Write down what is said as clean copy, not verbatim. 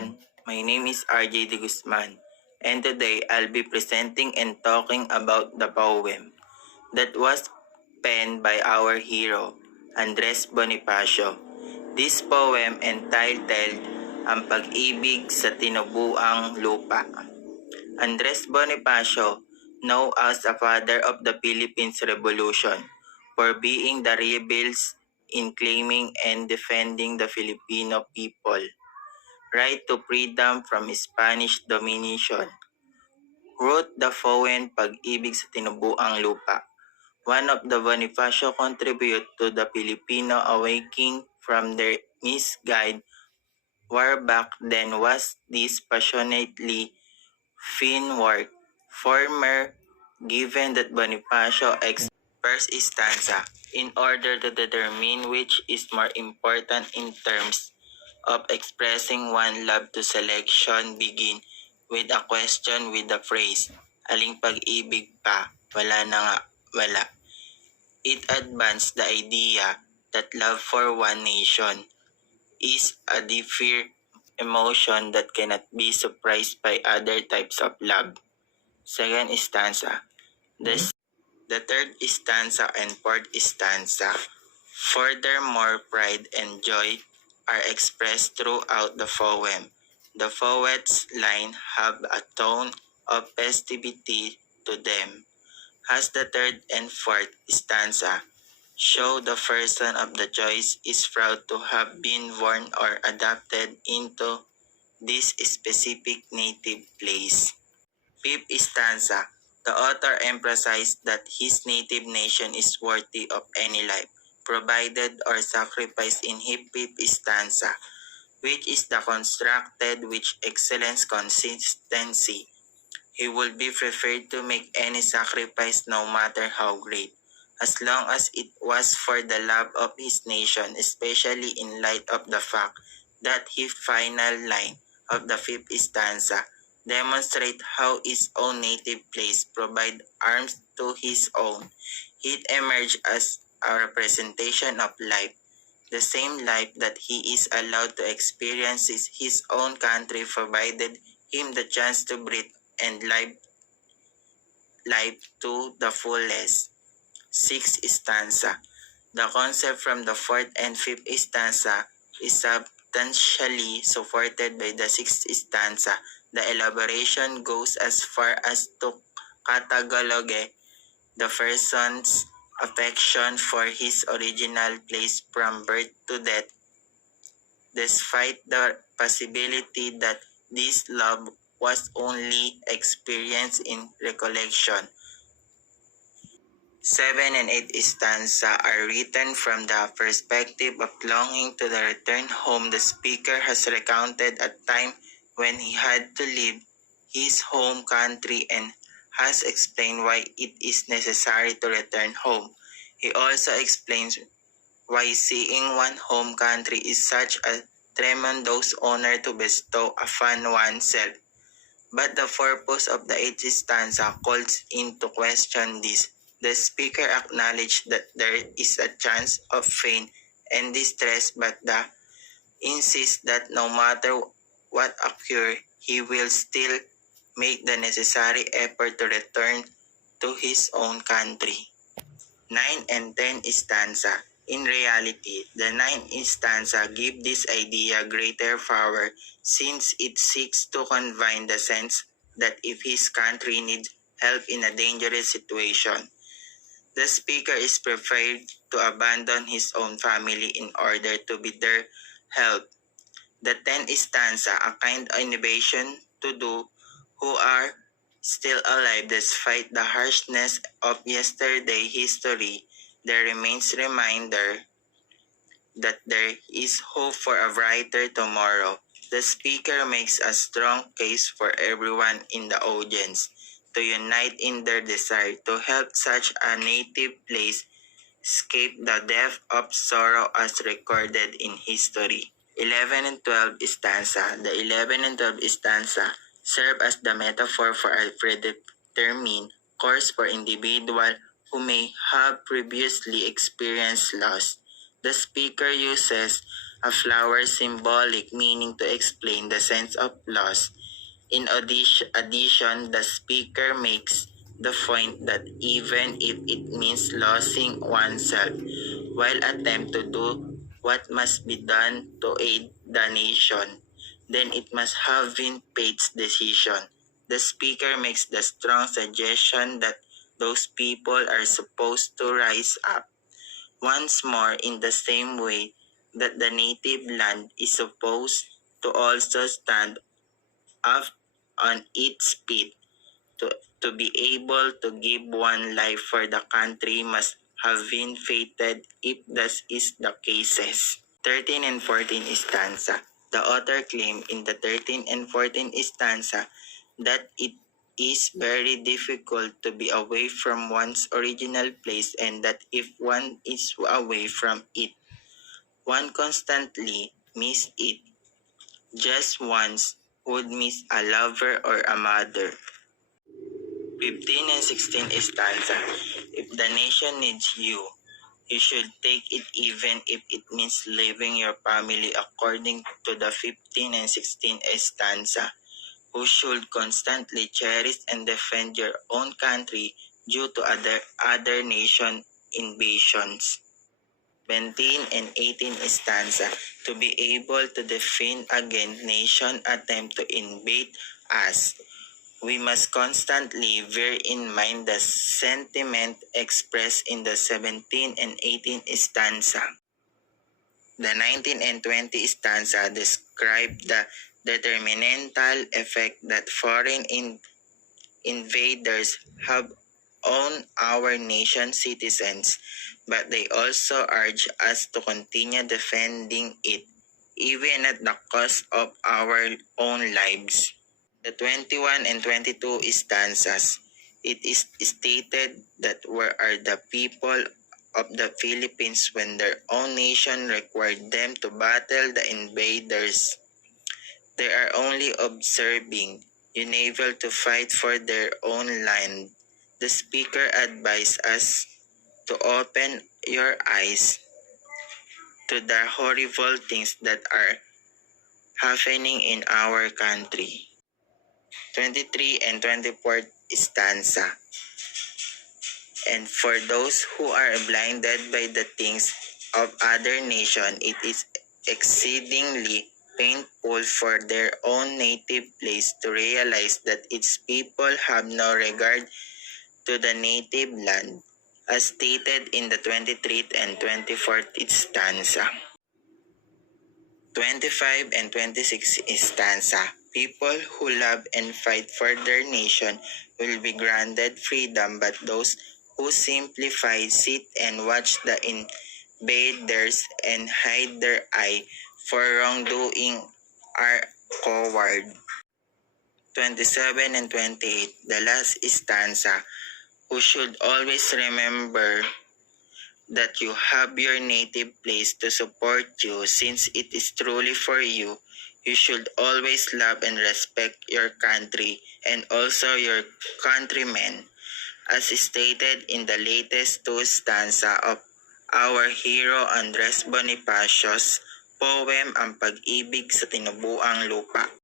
everyone, my name is RJ De Guzman, and today I'll be presenting and talking about the poem that was penned by our hero, Andres Bonifacio. This poem entitled Ang Pag-ibig sa Tinubuang Lupa. Andres Bonifacio, known as the father of the Philippine Revolution, for being the rebels in claiming and defending the Filipino people right to freedom from Spanish domination, wrote the poem Pag-ibig sa Tinubuang Lupa. One of the Bonifacio contribute to the Filipino awakening from their misguided war back then was this passionately fin work. Former, given that Bonifacio first stanza in order to determine which is more important in terms of expressing one love to selection begin with a question with the phrase, aling pag-ibig pa, wala na nga, wala. It advanced the idea that love for one nation is a different emotion that cannot be surprised by other types of love. Second stanza. The third stanza and fourth stanza. Furthermore, pride and joy are expressed throughout the poem. The poet's lines have a tone of festivity to them, as the third and fourth stanza show the person of the choice is proud to have been born or adopted into this specific native place. Fifth stanza. The author emphasized that his native nation is worthy of any life, provided or sacrificed in his fifth stanza, which is the constructed with excellence consistency. He will be prepared to make any sacrifice no matter how great, as long as it was for the love of his nation, especially in light of the fact that his final line of the fifth stanza demonstrate how his own native place provide arms to his own. It emerged as a representation of life, the same life that he is allowed to experience his own country provided him the chance to breathe and life to the fullest. Sixth stanza. The concept from the fourth and fifth stanza is substantially supported by the sixth stanza. The elaboration goes as far as to catalogue the person's affection for his original place from birth to death, despite the possibility that this love was only experienced in recollection. 7 and 8 stanza are written from the perspective of longing to the return home. The speaker has recounted a time when he had to leave his home country and has explained why it is necessary to return home. He also explains why seeing one home country is such a tremendous honor to bestow upon oneself. But the purpose of the 8th stanza calls into question this. The speaker acknowledged that there is a chance of pain and distress, but insists that no matter what occurs, he will still make the necessary effort to return to his own country. 9 and 10 stanza. In reality, the 9th stanza gives this idea greater power since it seeks to convey the sense that if his country needs help in a dangerous situation, the speaker is prepared to abandon his own family in order to be their help. The 10th stanza, a kind of innovation to those who are still alive despite the harshness of yesterday history. There remains reminder that there is hope for a brighter tomorrow. The speaker makes a strong case for everyone in the audience to unite in their desire to help such a native place escape the depth of sorrow as recorded in history. 11 and 12 stanza. The 11 and 12 stanza serve as the metaphor for a predetermined course for individual who may have previously experienced loss. The speaker uses a flower symbolic meaning to explain the sense of loss. In addition, the speaker makes the point that even if it means losing oneself while attempt to do what must be done to aid the nation, then it must have been fate's decision. The speaker makes the strong suggestion that those people are supposed to rise up once more in the same way that the native land is supposed to also stand up on its feet. To be able to give one life for the country must have been fated if that is the cases. 13 and 14 stanza. The author claimed in the 13 and 14 stanza that it is very difficult to be away from one's original place and that if one is away from it, one constantly miss it. Just once would miss a lover or a mother. 15 and 16 stanza. If the nation needs you, you should take it even if it means leaving your family according to the 15 and 16 stanza. Who should constantly cherish and defend your own country due to other nation invasions. 17 and 18 stanza. To be able to defend against nation attempt to invade us, we must constantly bear in mind the sentiment expressed in the 17 and 18 stanza. The 19 and 20 stanza describe the detrimental effect that foreign invaders have on our nation's citizens, but they also urge us to continue defending it, even at the cost of our own lives. The 21 and 22 stanzas, it is stated that where are the people of the Philippines when their own nation required them to battle the invaders. They are only observing, unable to fight for their own land. The speaker advised us to open your eyes to the horrible things that are happening in our country. 23 and 24 stanza. And for those who are blinded by the things of other nation, it is exceedingly painful for their own native place to realize that its people have no regard to the native land, as stated in the 23rd and 24th stanza. 25 and 26 stanza. People who love and fight for their nation will be granted freedom, but those who simply sit and watch the invaders and hide their eye for wrongdoing are coward. 27 and 28, the last stanza. Who should always remember that you have your native place to support you, since it is truly for you. You should always love and respect your country and also your countrymen, as stated in the latest two stanza of our hero Andres Bonifacio's poem Ang Pag-ibig sa Tinubuang Lupa.